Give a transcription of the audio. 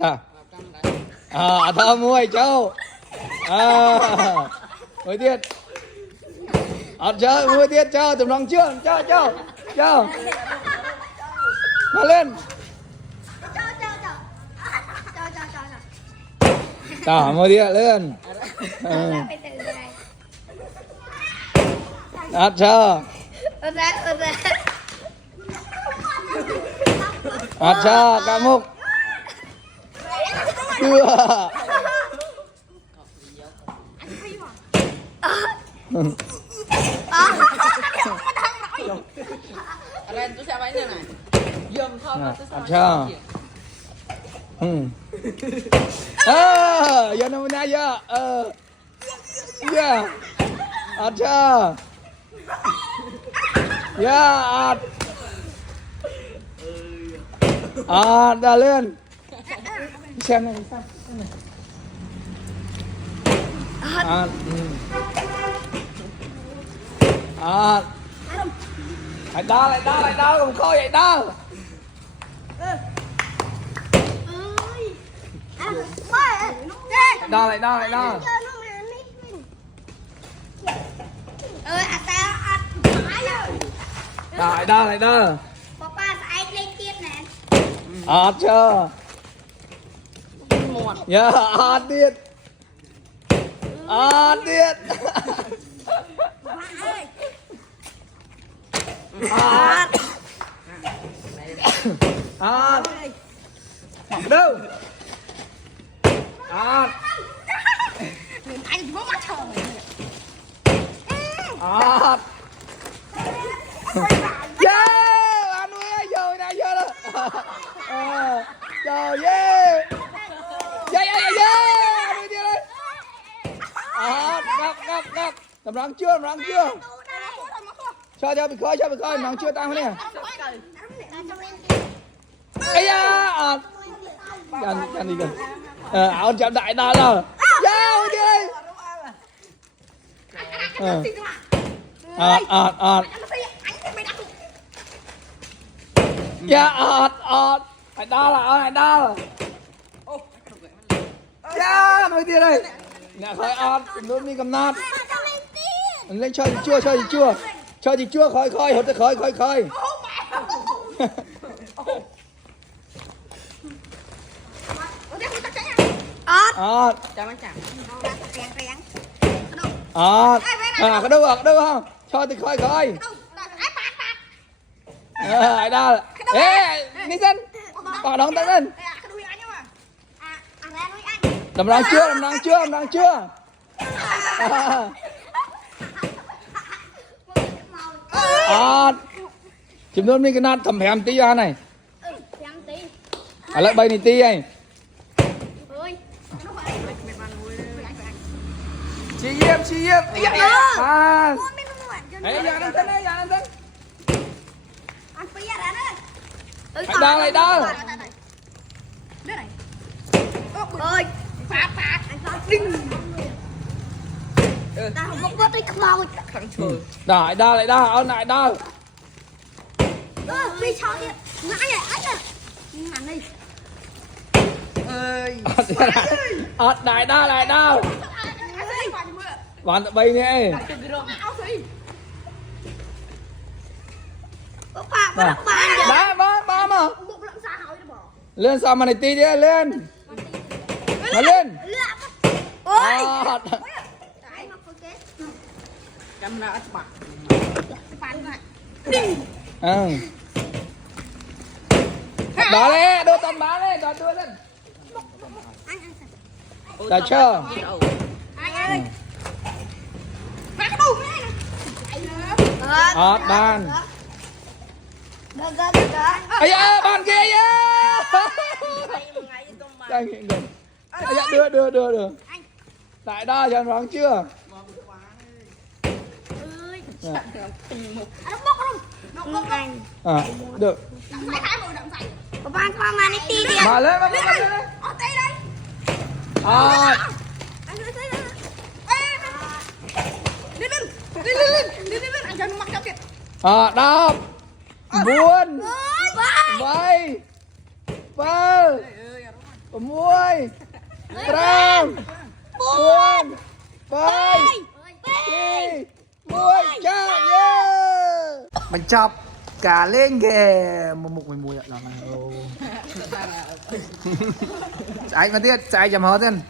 thơ mùi châu mùi tiết chơi mùi tiết chơi tụi nó chưa chơi mà lên mùi tiết lên chơi chơi cả mục chưa Ren tu siapa ini nih? Diam kau tu sama. Acha. Ya namanya ya. Ya. Acha. Ya. Đã lên. Xem này sao? Lại đau không coi vậy đau. Lại đau. Lại đau. Chưa. Dạ, tiết. Tiết. Đâu? Anh bố mắt trời. Anh nuôi giờ này giờ đó. Trời ơi. Nuôi đi đây. Ngập. Tầm răng chưa? Cho bị khơi, răng chưa tăng thế này. Ây da. Ăn đi gần. Áo chạm đại đa rồi. Giao đi đây. Hãy đo là. Ya, nói đi đây. Nè khơi luôn đi cầm nát. Lên cho gì chưa? Khơi, hốt khơi. Jangan cak. Cái đâu không? Cho thì khơi. Hãy đo. Ê, đi dân. Bỏ đóng tay lên. Đầm răng chưa? Chìm luôn đi cái nát thầm hèm tí ra này. Lại bay này tí này. Chị Diệp. Hãy giờ đang thân. Lại đo. Ơi, phạt. Đinh. Ta không có vớt đi cầm màu. Lại đo. Vì sao đi? Ngã vậy anh à. Ngắn đi. Ơi. Lại đo. Bạn bay nè. Ba mà. Lên sao mà này tí đi lên. Mà lên. Ôi. Cầm nào bạc. Đó lên, đôi tầm bá lên, đón đưa lên. Đã chưa? Anh ơi. Phạt cái đùi này. Bàn. Được. Ây da, bàn kia da. Đang hiện gần. Ây da, đưa. Lại đo cho nó chưa? Được. Bạn qua mà này tí đi. Mà lên. Tí đây. Lên. Anh cho nó mặc cho kìa. Đáp. Buôn. Vay. Vâng. 6 5 4 3 2 1 chào yeah mình chọc cả lên ghê một mình mùi ạ anh mà tiết chạy chầm hớ tên